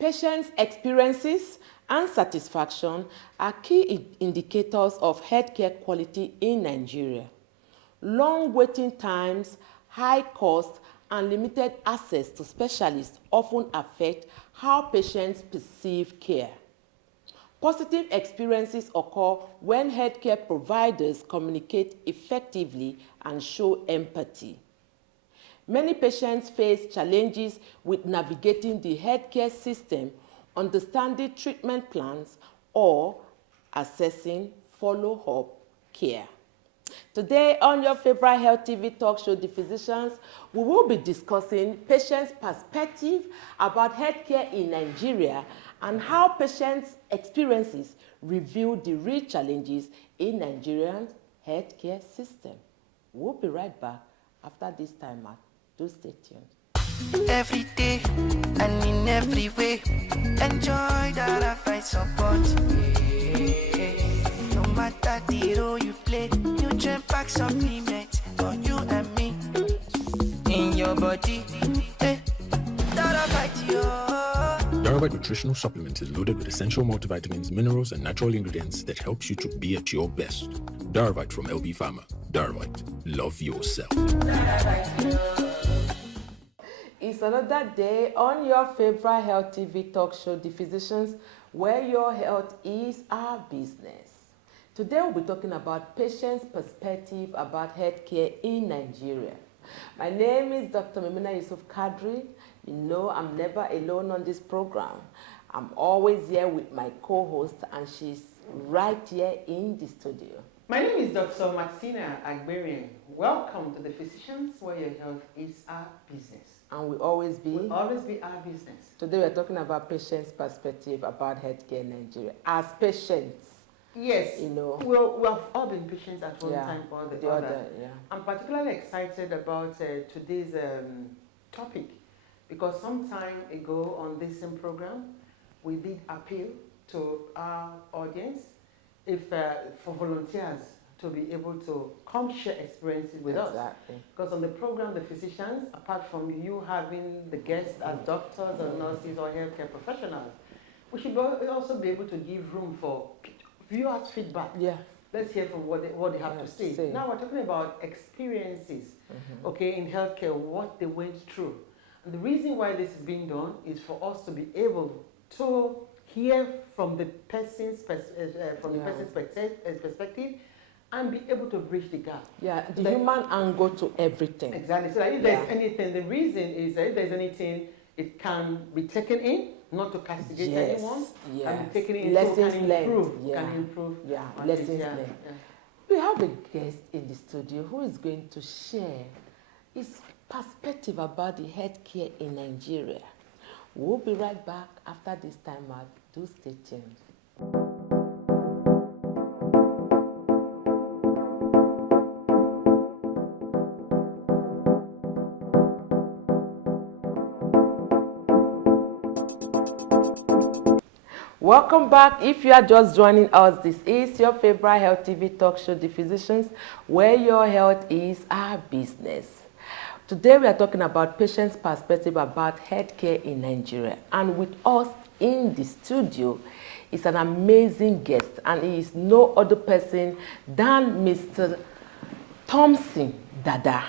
Patients' experiences and satisfaction are key indicators of healthcare quality in Nigeria. Long waiting times, high costs, and limited access to specialists often affect how patients perceive care. Positive experiences occur when healthcare providers communicate effectively and show empathy. Many patients face challenges with navigating the healthcare system, understanding treatment plans, or assessing follow-up care. Today on your favorite health TV talk show, The Physicians, we will be discussing patients' perspective about healthcare in Nigeria and how patients' experiences reveal the real challenges in Nigerian healthcare system. We'll be right back after this time out. Do stay tuned. Every day and in every way, enjoy that I find support. No matter the role you play, nutrient pack supplement for you and me. In your body, that I fight you. Dada nutritional supplement is loaded with essential multivitamins, minerals, and natural ingredients that helps you to be at your best. Dada from LB Pharma. Dada, love yourself. It's another day on your favorite health TV talk show, The Physicians, where your health is our business. Today we'll be talking about patients' perspective about healthcare in Nigeria. My name is Dr. Memina Yusuf Kadri. You know I'm never alone on this program. I'm always here with my co-host, and she's right here in the studio. My name is Dr. Martina Agberian. Welcome to The Physicians, where your health is our business. And will always be? Will always be our business. Today we're talking about patients' perspective about healthcare in Nigeria. As patients. Yes. You know. We have all been patients at one time or the other. Yeah. I'm particularly excited about today's topic because some time ago on this same program, we did appeal to our audience for volunteers to be able to come share experiences with us. Because on the program, The Physicians, apart from you having the guests as doctors or nurses or healthcare professionals, we should also be able to give room for viewers' feedback. Yeah. Let's hear from what they have to say. Now we're talking about experiences, okay, in healthcare, what they went through. And the reason why this is being done is for us to be able to hear from the person's perspective and be able to bridge the gap. Yeah, the human angle to everything. Exactly. So that if there's anything, the reason is that if there's anything, it can be taken in, not to castigate anyone. Yes. And be taken in Lessons so can improve. Yeah, lessons learned. We have a guest in the studio who is going to share his perspective about the healthcare in Nigeria. We'll be right back after this time out. Do stay tuned. Welcome back. If you are just joining us, this is your favorite health TV talk show, The Physicians, where your health is our business. Today we are talking about patients' perspective about healthcare in Nigeria. And with us in the studio is an amazing guest, and he is no other person than Mr. Thompson, Dada,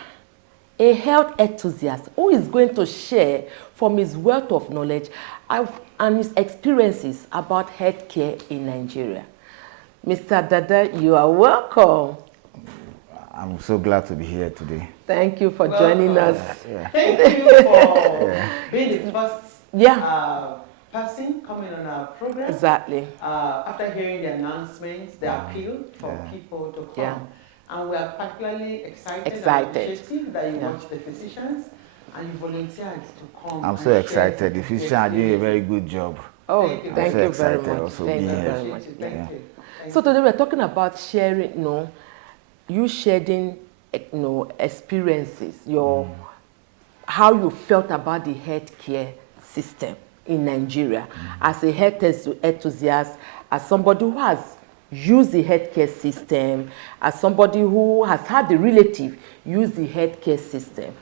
a health enthusiast who is going to share from his wealth of knowledge and his experiences about healthcare in Nigeria. Mr. Dada, you are welcome. I'm so glad to be here today. Thank you for joining us. Thank you for being the first person coming on our program. Exactly. After hearing the announcements, the appeal for people to come. Yeah. And we are particularly excited and appreciative that you watch The Physicians and you volunteered to come. I'm so excited. The physicians are doing a very good job. Oh, thank you very much. Thank you very much. So today we're talking about sharing, you sharing, experiences, how you felt about the healthcare system in Nigeria as a health enthusiast, as somebody who has used the healthcare system, as somebody who has had a relative use the healthcare system.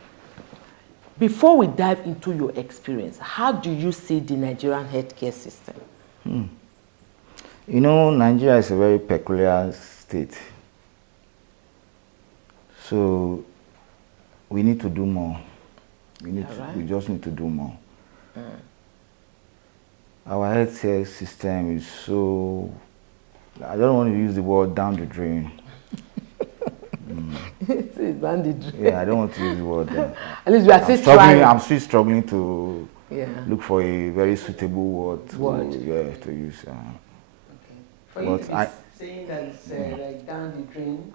Before we dive into your experience, how do you see the Nigerian healthcare system? You know, Nigeria is a very peculiar state. So we need to do more. We just need to do more. Our healthcare system is so, I don't want to use the word down the drain. It's down the drain. Yeah, I don't want to use the word down. At least we are still trying. I'm still struggling to Yeah. look for a very suitable word to use. For you to be saying that it's like down the drain,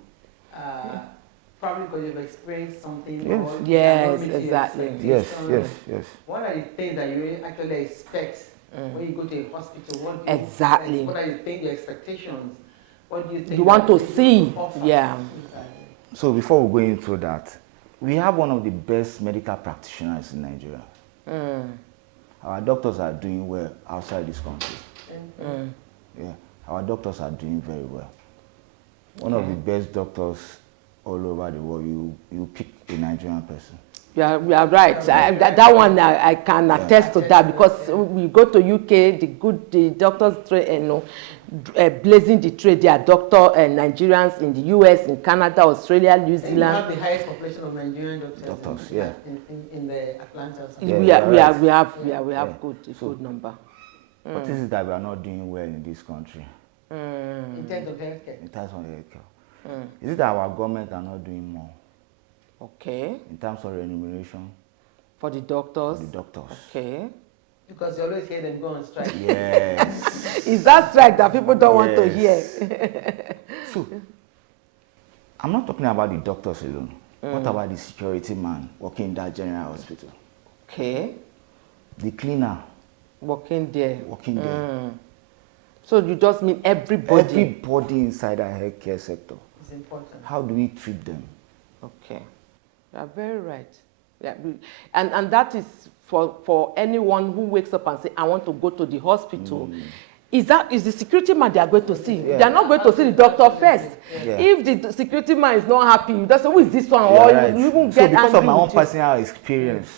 probably because you've experienced something. Yes. Or Yes, you exactly. expect. Yes. What are the things that you actually expect when you go to a hospital? What do you Exactly. expect? What are your expectations? What do you think You want to that see? offer? Yeah. Exactly. So before we go into that, we have one of the best medical practitioners in Nigeria. Our doctors are doing well outside this country. Yeah, our doctors are doing very well. One of the best doctors all over the world. You pick a Nigerian person. You are right. That one I can attest to that, because we go to UK, the doctors blazing the trade. They are Nigerians in the US, in Canada, Australia, New Zealand. And you have the highest population of Nigerian doctors in the Atlanta. Yeah, we have good number. What is it that we are not doing well in this country? In terms of healthcare. In terms of healthcare. Is it that our government are not doing more? Okay. In terms of remuneration? For the doctors? For the doctors. Okay. Because you always hear them go on strike. Yes. Is that strike that people don't want to hear? So, I'm not talking about the doctors alone. What about the security man working in that general hospital? Okay. The cleaner. Working there. Working there. So you just mean everybody? Everybody inside our healthcare sector. It's important. How do we treat them? Okay. You are very right. Yeah, and that is for anyone who wakes up and say, I want to go to the hospital. Is the security man they are going to see? Yeah. They are not going to see the doctor first. Yeah. If the security man is not happy, you just say, who is this one? Yeah, Or right. you even So get because angry of my own with it. personal experience,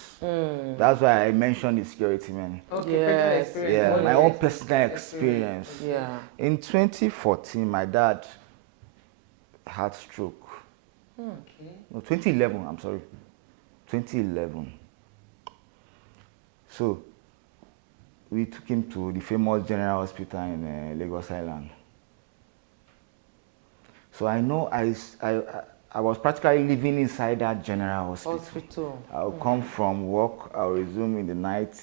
that's why I mentioned the security man. Okay, Yes. personal experience. Yeah, What my is own it? personal experience. Yeah. In 2014, my dad had stroke. Okay. No, 2011, I'm sorry. 2011. So, we took him to the famous General Hospital in Lagos Island. So I know I was practically living inside that General Hospital. I'll come from work, I'll resume in the night,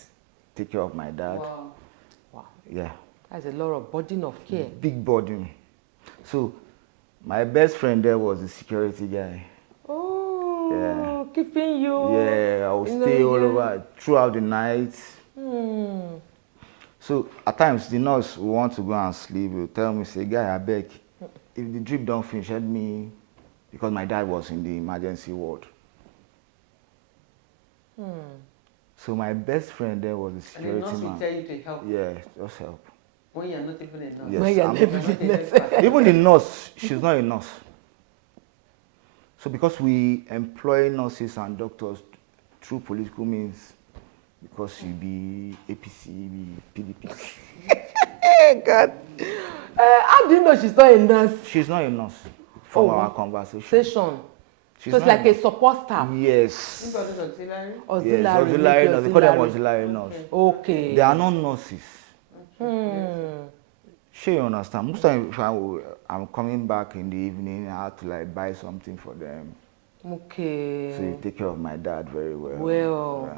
take care of my dad. Wow. Wow. Yeah. That's a lot of burden of care. Big burden. So, my best friend there was the security guy. Oh, keeping you. Yeah, I would stay all over throughout the night. So at times the nurse will want to go and sleep. Will tell me, say, guy, I beg, if the drip don't finish, help me, because my dad was in the emergency ward. So my best friend there was the security And the nurse man. will tell you to help. Yeah, just help. When you're not even a nurse. Yes, When you're I'm- never You're not a been expert. Even the nurse, she's not a nurse. So because we employ nurses and doctors through political means, because you be APC, you be PDP. Hey, God. How do you know she's not a nurse? She's not a nurse from our conversation. Session. She's So it's not like a support staff. Yes. You got this auxiliary? Yes, Auxiliary. auxiliary nurse. They call them auxiliary. auxiliary nurse. Okay. They are not nurses. Sure, you understand. Most time, if I'm coming back in the evening, I have to like buy something for them. Okay. So you take care of my dad very well. Well.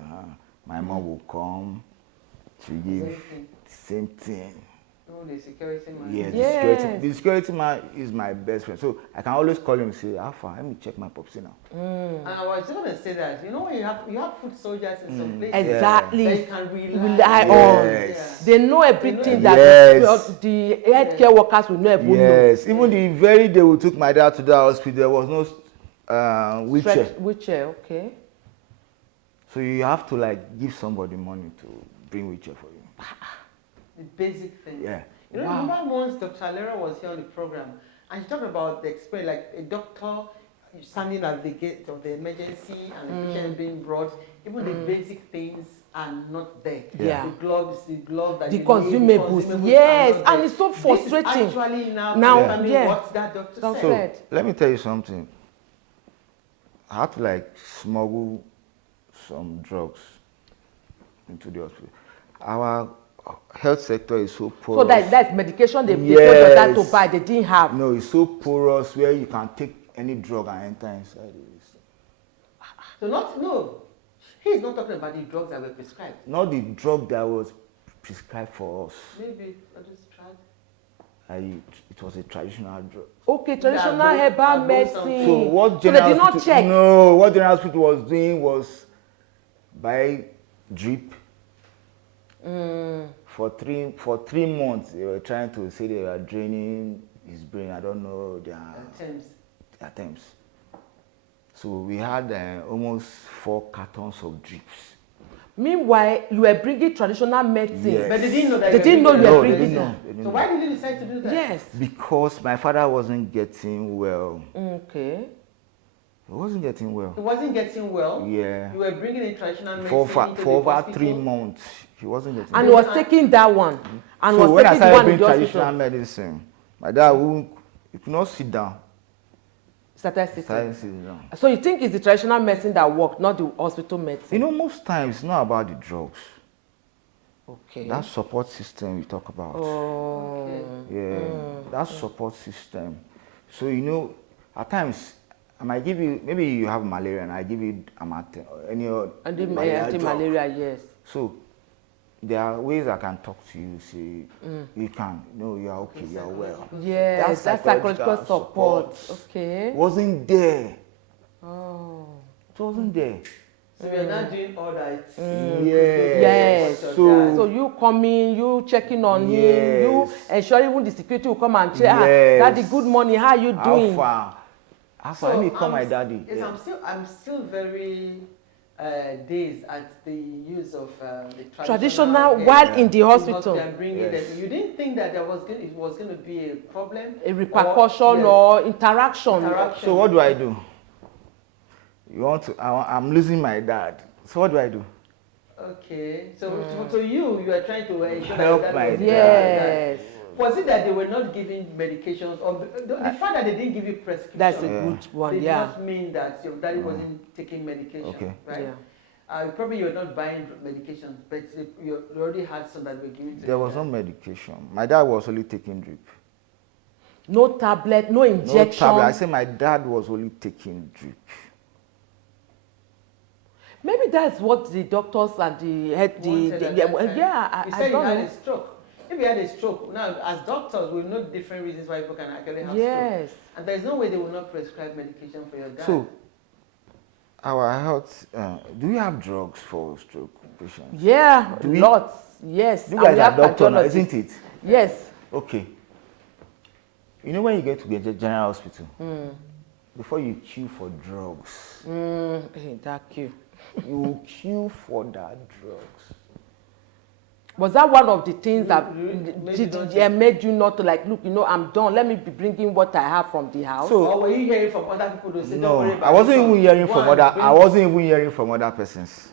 My mom will come. She give same thing. Oh, the security man. Yes, Yes. The security man is my best friend. So I can always call him and say, Alpha, let me check my popsy now. And I was just going to say that, you know, when you have food soldiers in some places Exactly. that you can Rely on. Yes. They know everything that Yes. the healthcare workers will never know. Yes, even the very day we took my dad to the hospital, there was no wheelchair. Wheelchair, okay. So you have to like give somebody money to bring wheelchair for you. The basic thing. Yeah. You know, remember once Dr. Alera was here on the program and she talked about the experience, like a doctor, standing at the gate of the emergency and the patient being brought, even the basic things are not there. Yeah. The gloves that The you consumables, need, yes, are not and there. it's so frustrating. This is actually now Now, yeah. what that doctor Doctor said. said. Let me tell you something. I had to like smuggle some drugs into the hospital. Our health sector is so porous. So that's medication they told your dad to buy, they didn't have. No, it's so porous where you can take any drug and enter inside it. So he's not talking about the drugs that were prescribed. Not the drug that was prescribed for us. Maybe I just tried. It was a traditional drug. Okay, traditional Yeah, herbal medicine. So what they General did not Hospital, check. No, what General Hospital was doing was by drip. For 3 months, they were trying to say they were draining his brain. I don't know their attempts. So we had almost 4 cartons of drips. Meanwhile, you were bringing traditional medicine. Yes. But they didn't know that They didn't know you were No, they bringing didn't that. know. They didn't So know. why did you decide to do that? Yes. Because my father wasn't getting well. Okay. He wasn't getting well. He wasn't getting well. Yeah. You were bringing in traditional medicine For into over the hospital. 3 months, he wasn't getting And he well. was taking that one. And So was when I taking the started one in bringing the traditional hospital. medicine, my dad he could not sit down. Started sitting. Started sitting down. So you think it's the traditional medicine that worked, not the hospital medicine? You know, most times it's not about the drugs. Okay. That support system we talk about. Oh. Yeah, that support system. So you know, at times I might give you, maybe you have malaria and I give you any other Anti-malaria, yes. So there are ways I can talk to you, say you can, no, you are okay, you are well. Yes, that's psychological support. Okay. Wasn't there. Oh. It wasn't there. So we are not doing all that. Yes. So you coming, you checking on him, you Yes. ensuring even the security will come and check. Yes. Daddy, good morning. How you doing? How far? Let me call my daddy. Yes, Yeah. I'm still very dazed at the use of the Traditional while in the hospital. And bringing Yes. that. You didn't think that it was going to be a problem, A repercussion or interaction. So what do I do? You want to? I'm losing my dad. So what do I do? Okay, so to you are trying to ensure Help that my was dad. Yes. Was it that they were not giving medications, or the fact that they didn't give you prescription? That's a Yeah. good one, did yeah. not mean that your daddy wasn't taking medication, Okay. right? Yeah. Probably you're not buying medication, but you already had some that were given to There you. was no medication. My dad was only taking drip. No tablet, no No injection. tablet. I say my dad was only taking drip. Maybe that's what the doctors and the head, Wanted at that time. I You said don't you had know. a stroke. If you had a stroke, now as doctors, we know different reasons why people can actually have Yes. stroke. And there's no way they will not prescribe medication for your dad. So, our health, do we have drugs for stroke patients? Yeah, Do we? lots. Yes. You And guys we are have doctors now, cardiologists. isn't it? Yes. Okay. You know when you get to the general hospital, before you queue for drugs, Hey, that queue. you queue for that drugs. Was that one of the things that Made made you not to like, look, I'm done. Let me be bringing what I have from the house. So- Or were you hearing from other people who say, don't No, worry about I wasn't this even one. hearing Go from and other. bring I wasn't even hearing from other persons.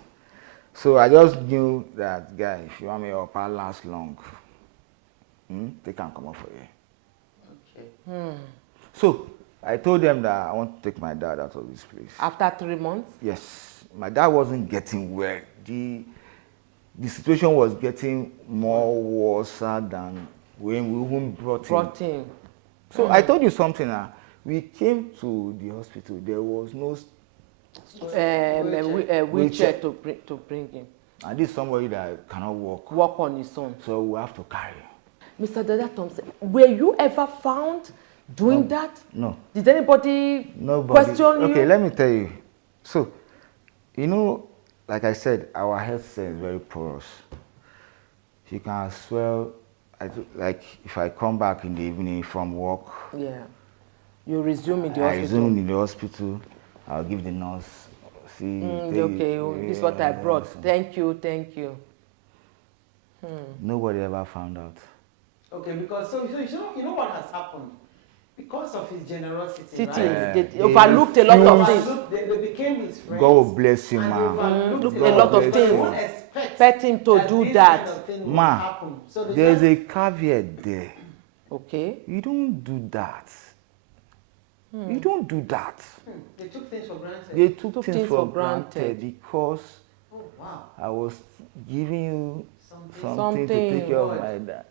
So I just knew that guy. If you want me up, I'll last long. They can come up for you. Okay. So I told them that I want to take my dad out of this place. After 3 months? Yes, my dad wasn't getting well. The situation was getting more worse than when we even brought him. So I told you something. We came to the hospital. There was no, Wheelchair to bring him. and this is somebody that cannot walk. Walk on his own. So we have to carry. Mr. Dada Thompson, were you ever found doing that? No. Did anybody Nobody. question you? Okay, let me tell you. So, you know, like I said, our health system is very porous. You can as well, like if I come back in the evening from work, Yeah. You resume in the I hospital. resume in the hospital, I'll give the nurse, see. Okay, this is what I brought. Thank you, thank you. Nobody ever found out. Okay, because so you know what has happened Because of his generosity, City, right? they overlooked a lot of things. They became his friends. God will bless you, and ma. overlooked A lot of They things. won't expect Expect him to do this that. kind of thing will Ma, happen. So they there's just- a caveat there. Okay. You don't do that. You don't do that. They took things for granted. They took things for granted because Oh, wow. I was giving you something to Something. take care of my dad.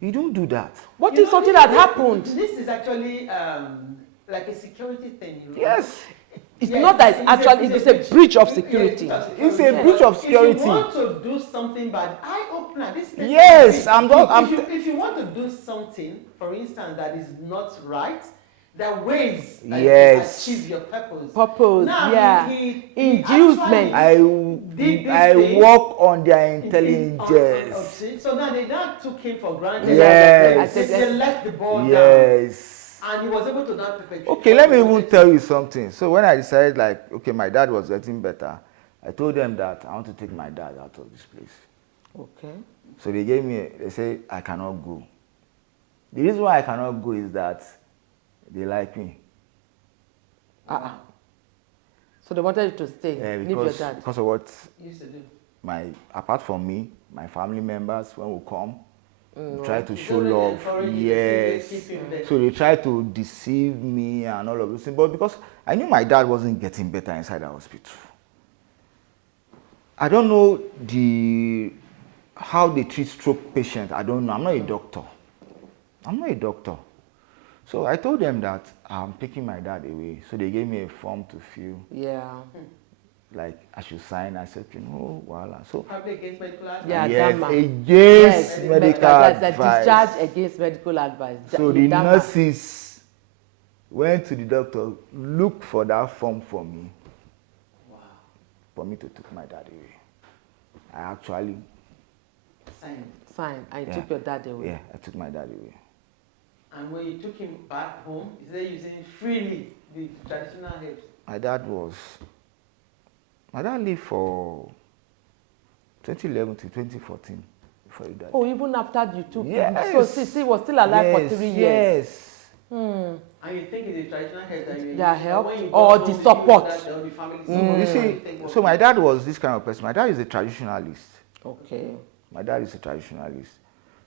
You don't do that. What You if know, something this- had happened? This is actually like a security thing. You know? Yes. It's Yes, not that it's actually, it's a breach of security. It's a breach of security. If you want to do something bad, eye opener. This thing Yes, is- I'm not- if you want to do something, for instance, that is not right, there are ways that Yes. you can achieve your purpose. Purpose, Now, yeah. he Inducement. actually did this I thing work on their on- intelligence. so now they now took him for granted. Yes. They let the ball down. Yes. And he was able to now perpetrate. Okay, let me what he even wanted tell to. you something. So when I decided, like, okay, my dad was getting better, I told them that I want to take my dad out of this place. Okay. So they gave me, they say I cannot go. The reason why I cannot go is that they like me. So they wanted you to stay, leave your dad. Because of what Used to do. apart from me, my family members, when we come, try to show Don't let them love. encourage you, Yes. keep him there. So they try to deceive me and all of those things. But because I knew my dad wasn't getting better inside the hospital. I don't know how they treat stroke patients. I don't know. I'm not a doctor. I'm not a doctor. So I told them that I'm taking my dad away. So they gave me a form to fill. Yeah. Like I should sign. I said, voila. So Probably against medical advice. Yeah, yes, Dama. against Yes, medical that's a advice. discharge against medical advice. So the Dama. nurses went to the doctor, looked for that form for me. Wow. For me to take my dad away. I actually, Sign. Fine, and you Yeah. took your dad away. yeah, I took my dad away. And when you took him back home, is they using freely the traditional herbs? My dad lived for 2011 to 2014 before he died. Oh, even after you took him. Yes. So he was still alive for 3 years. Yes. And you think it's the traditional herbs that you That use? helped? When you Or got the home, you use support? that, the family support. You What do you see, think was so my dad was this kind of person. My dad is a traditionalist. Okay. My dad is a traditionalist.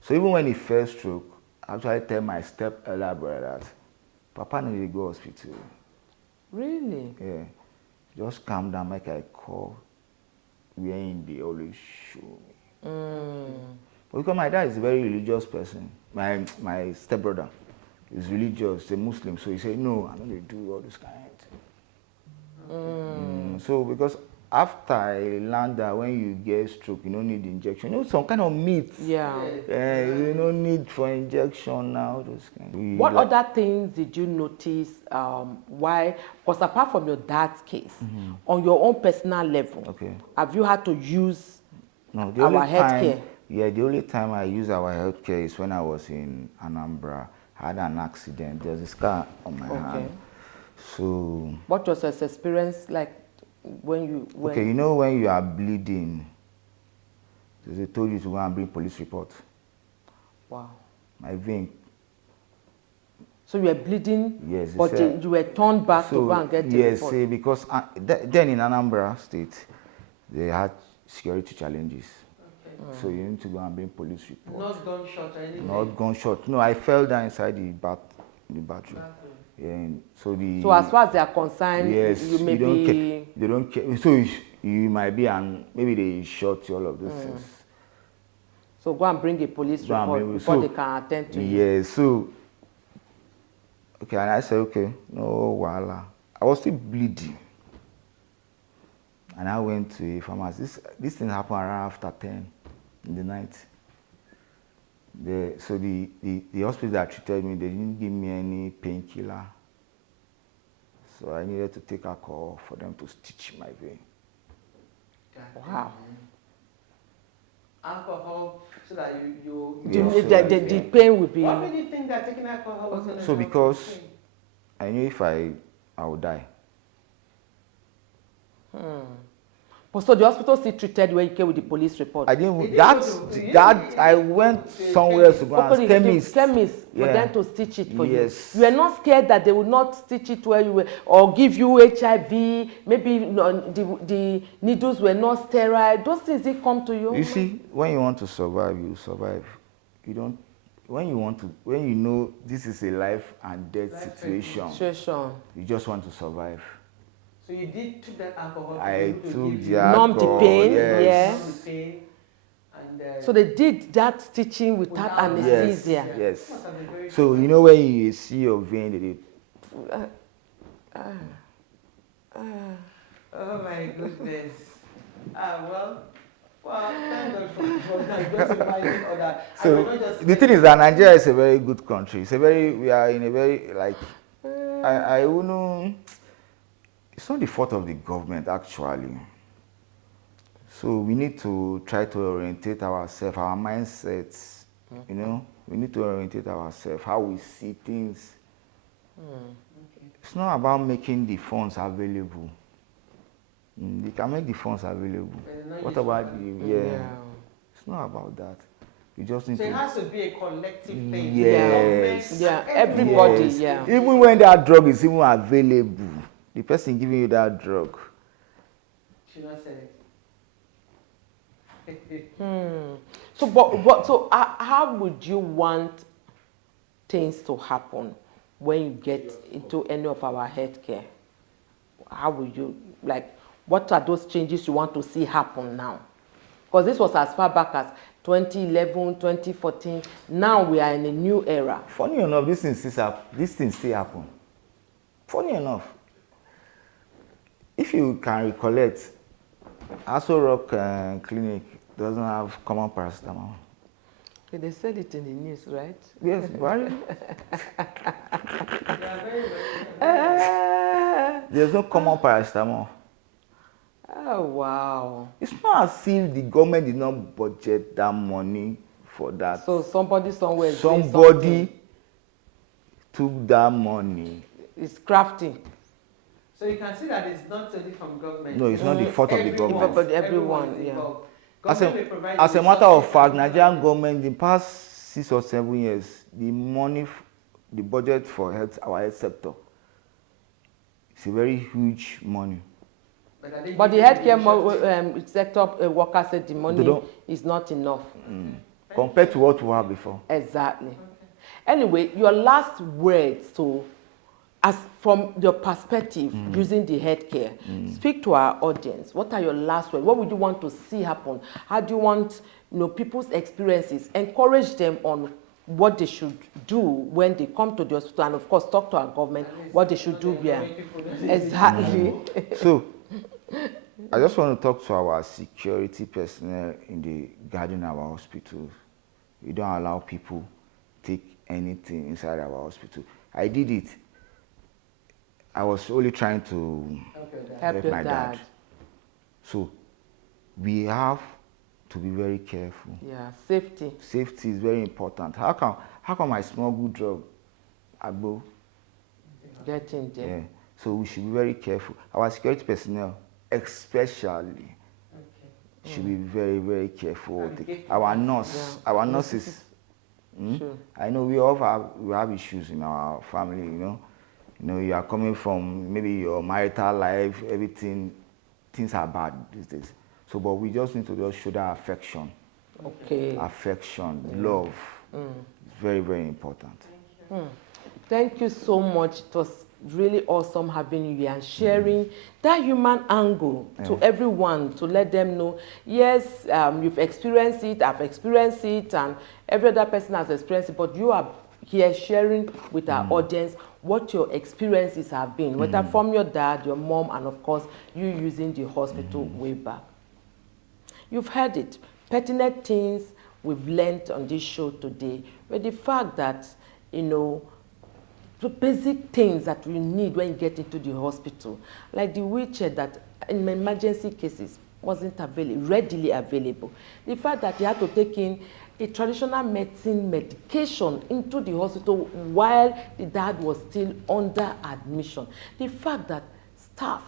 So even when he first stroke, I actually tell my step elder brother that Papa no dey go hospital. Really? Yeah. Just calm down, make I call where they always show me. But because my dad is a very religious person. My stepbrother is religious, he's a Muslim, so he said, no, I don't dey do all this kind of thing. So because after I learned that when you get stroke, you don't need injection. You know, some kind of meat. Yeah. You don't need for injection now. Those kind. What other things did you notice why, because apart from your dad's case, on your own personal level, Okay. have you had to use No, the our only time, healthcare? yeah, the only time I use our healthcare is when I was in Anambra. I had an accident. There's a scar on my hand. So, What was your experience like when you went? okay, you know when you are bleeding, they told you to go and bring police report. Wow. My vein. So you were bleeding, Yes, they but said- you were turned back to go and get the yes, report. because then in Anambra State, they had security challenges. Okay. So you need to go and bring police report. Not gunshot or anything? Not gunshot. No, I fell down inside the bathroom. Bathroom. Yeah, and so the. So as far as they are concerned, yes, you may don't be... care. They don't care. So you might be, and maybe they shot you, all of those things. So go and bring a police Go and report bring- before so- they can attend to you. Yeah, so. Okay, and I said, okay, no, voila. I was still bleeding. And I went to a pharmacy. This thing happened around after 10 in the night. So the hospital that treated me, they didn't give me any painkiller. So I needed to take alcohol for them to stitch my vein. Wow. Alcohol, so that you The pain will be... What made you think that taking alcohol was going to So because I knew if I would die. But so the hospital still treated where you came with the police report? I didn't, I went somewhere to go and chemist. Chemist for them to stitch it for you. You were not scared that they would not stitch it where you were, or give you HIV, maybe the needles were not sterile. Those things did come to you? You see, when you want to survive, you survive. You don't, when you know this is a life and death situation, you just want to survive. So you did took that alcohol? I took the alcohol, numb the pain, yes. Numb the pain, and, so they did that stitching without anesthesia? Yes. So you know when you see your vein, they did. Oh my goodness. Well, thank God for that. Just imagine all that. So the thing is that Nigeria is a very good country. We are in a very, like, I wouldn't. It's not the fault of the government, actually. So we need to try to orientate ourselves, our mindsets, you know. We need to orientate ourselves, how we see things. It's not about making the funds available. They can make the funds available. What about the, it's not about that. You just need so to. It has to be a collective thing. Yes. Everybody, Even when that drug is even available, the person giving you that drug. Should not say it. So, how would you want things to happen when you get into any of our healthcare? How would you, like, what are those changes you want to see happen now? Because this was as far back as 2011, 2014. Now we are in a new era. Funny enough, this thing still happen. Funny enough. If you can recollect, Aso Rock Clinic doesn't have common paracetamol. They said it in the news, right? Yes, very. There's no common paracetamol. Oh, wow. It's not as if the government did not budget that money for that. So somebody somewhere took that money. It's crafting. So you can see that it's not only from government. No, it's not the fault of the government. But everyone, As a matter of fact, Nigerian government in the past 6 or 7 years, the budget for our health sector, it's a very huge money. But the healthcare sector workers said the money is not enough. Compared to what we had before. Exactly. Okay. Anyway, your last words as from your perspective, using the healthcare, speak to our audience. What are your last words? What would you want to see happen? How do you want people's experiences? Encourage them on what they should do when they come to the hospital, and of course talk to our government what they should do here. Exactly. So, I just want to talk to our security personnel in the garden of our hospitals. We don't allow people take anything inside our hospital. I did it. I was only trying to help my dad. So we have to be very careful. Yeah, safety. Safety is very important. How come I smell good drug? I go get in there. Yeah. So we should be very careful. Our security personnel, especially, should be very, very careful. Our nurses. Sure. I know we have issues in our family, you know, you are coming from maybe your marital life, things are bad these days. So, but we just need to just show that affection. Okay. Affection, love. It's very, very important. Thank you so much. It was really awesome having you here and sharing that human angle to everyone, to let them know, yes, you've experienced it, I've experienced it, and every other person has experienced it, but you are here sharing with our audience what your experiences have been, whether from your dad, your mom, and of course, you using the hospital way back. You've heard it. Pertinent things we've learned on this show today, but the fact that, the basic things that we need when you get into the hospital, like the wheelchair that in emergency cases wasn't readily available. The fact that you had to take in a traditional medicine medication into the hospital while the dad was still under admission. The fact that staff,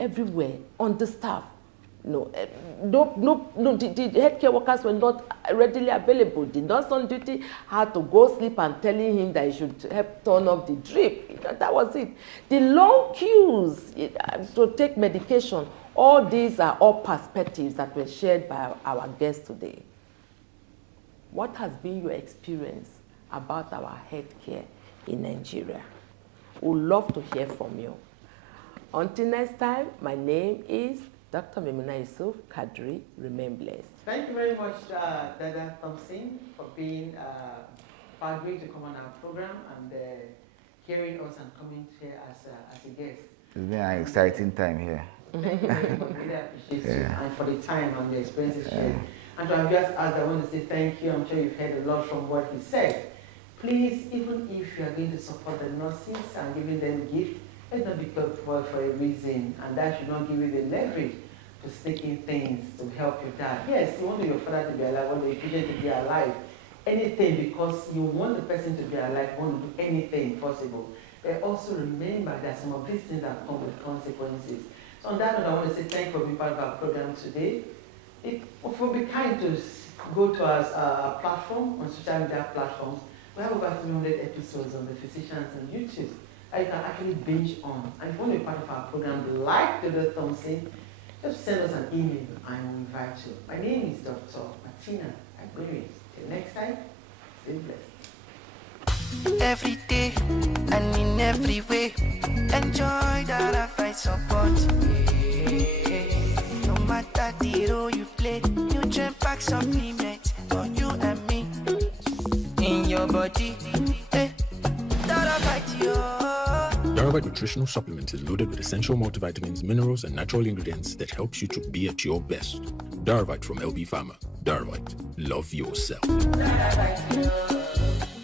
everywhere, understaffed, No, the healthcare workers were not readily available. The nurse on duty had to go sleep and telling him that he should help turn off the drip. That was it. The long queues to take medication, all these are all perspectives that were shared by our guests today. What has been your experience about our healthcare in Nigeria? We'd love to hear from you. Until next time, my name is Dr. Memuna Yusuf Kadri. Remain blessed. Thank you very much, Dada Thompson, for being agreeing to come on our program and hearing us and coming here as a guest. It's been an exciting time here. Thank you very much. Really appreciate you and for the time and the experiences shared. And to our viewers, I want to say thank you. I'm sure you've heard a lot from what he said. Please, even if you are going to support the nurses and giving them gifts, let's not be work for a reason, and that should not give you the leverage to sneak in things to help your dad. Yes, you want your father to be alive, you want your patient to be alive. Anything because you want the person to be alive, you want to do anything possible. But also remember that some of these things that come with consequences. So on that note, I want to say thank you for being part of our program today. It will be kind to go to our platform, on social media platforms. We have over 300 episodes on the physicians on YouTube that you can actually binge on. And if you want to be part of our program, like Dada Thompson, just send us an email and we'll invite you. My name is Dr. Martina Aguirre. Till next time, stay blessed. Every day and in every way, enjoy that I find support. No matter the role you play, nutrient pack supplement for you and me. In your body, Dada fight you. Dada nutritional supplement is loaded with essential multivitamins, minerals, and natural ingredients that helps you to be at your best. Dada from LB Pharma. Dada, love yourself. Dada fight you.